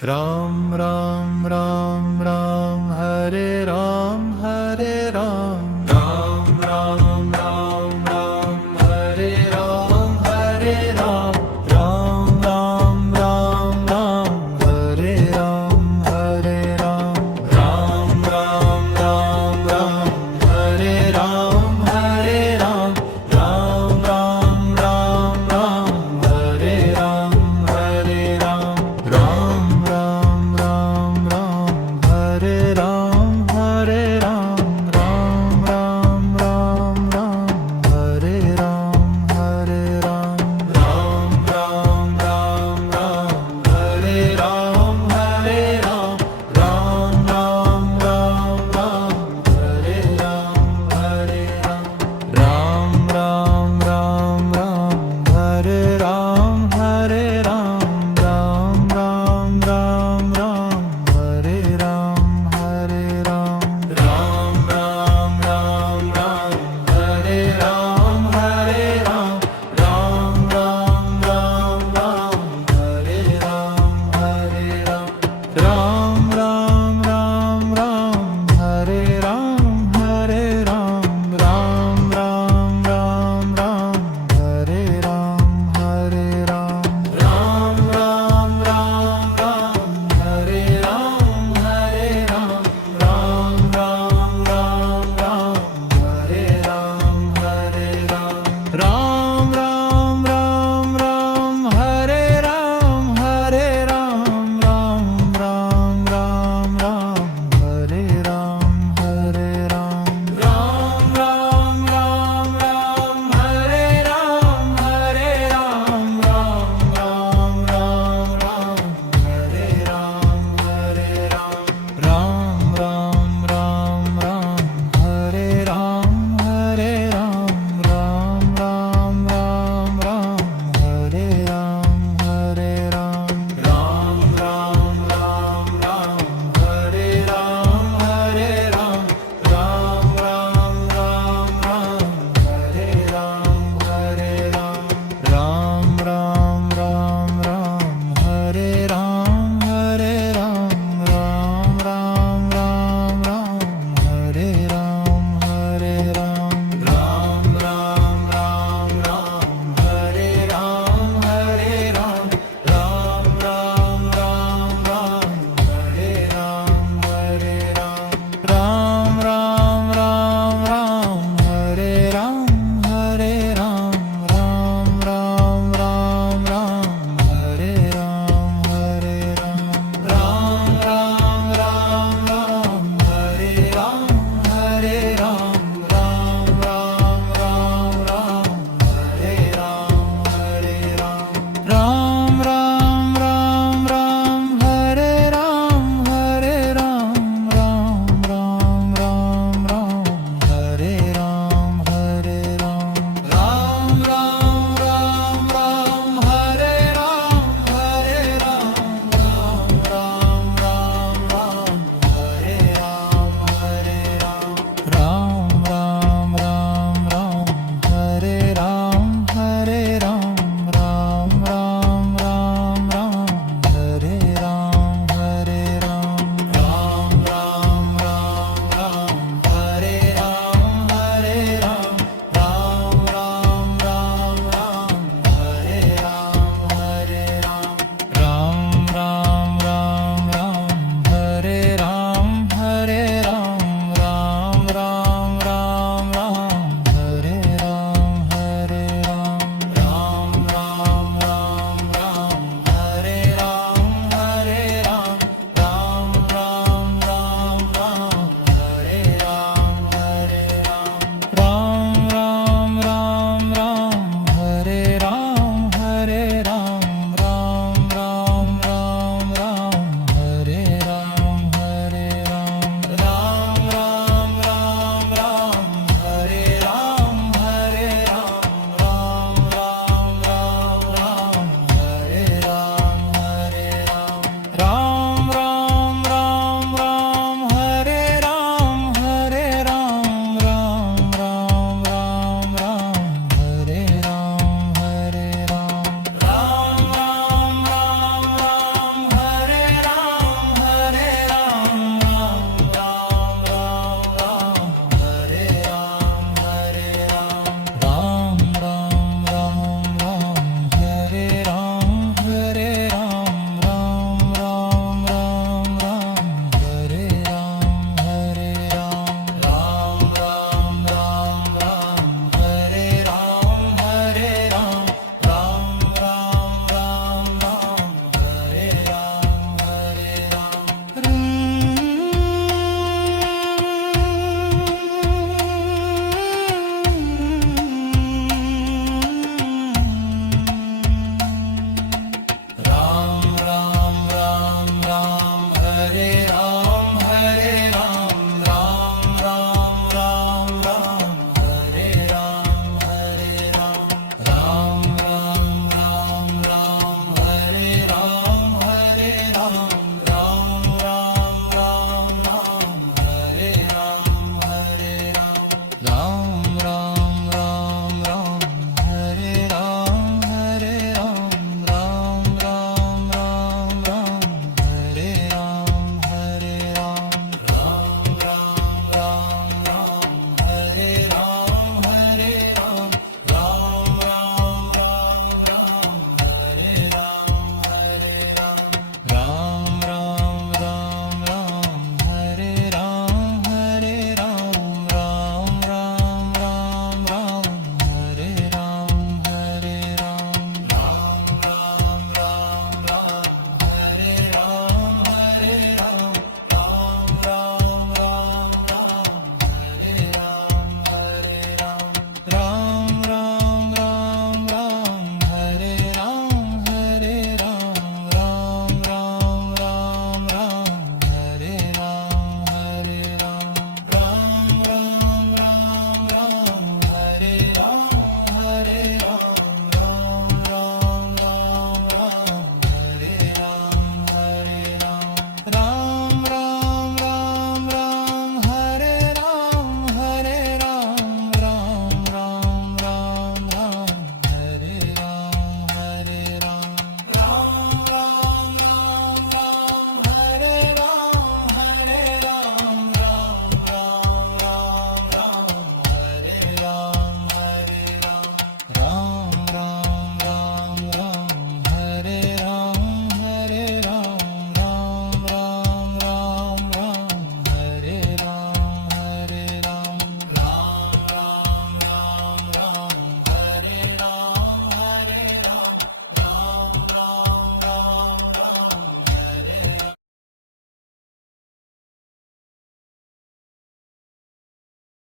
Ram Ram Ram Ram Hare Ram Hare Ram Ram Ram Ram Ram Hare Ram Hare Ram Ram Ram Ram Ram Hare Ram Hare Ram Ram Ram Ram Ram Hare Ram Hare Ram Ram Ram Ram Ram Hare Ram Hare Ram Ram Ram Ram Ram Hare Ram Hare Ram Ram Ram Ram Ram Hare Ram Hare Ram Ram Ram Ram Ram Hare Ram Hare Ram Ram Ram Ram Ram Hare Ram Hare Ram Ram Ram Ram Ram Hare Ram Hare Ram Ram Ram Ram Ram Hare Ram Hare Ram Ram Ram Ram Ram Hare Ram Hare Ram Ram Ram Ram Ram Hare Ram Hare Ram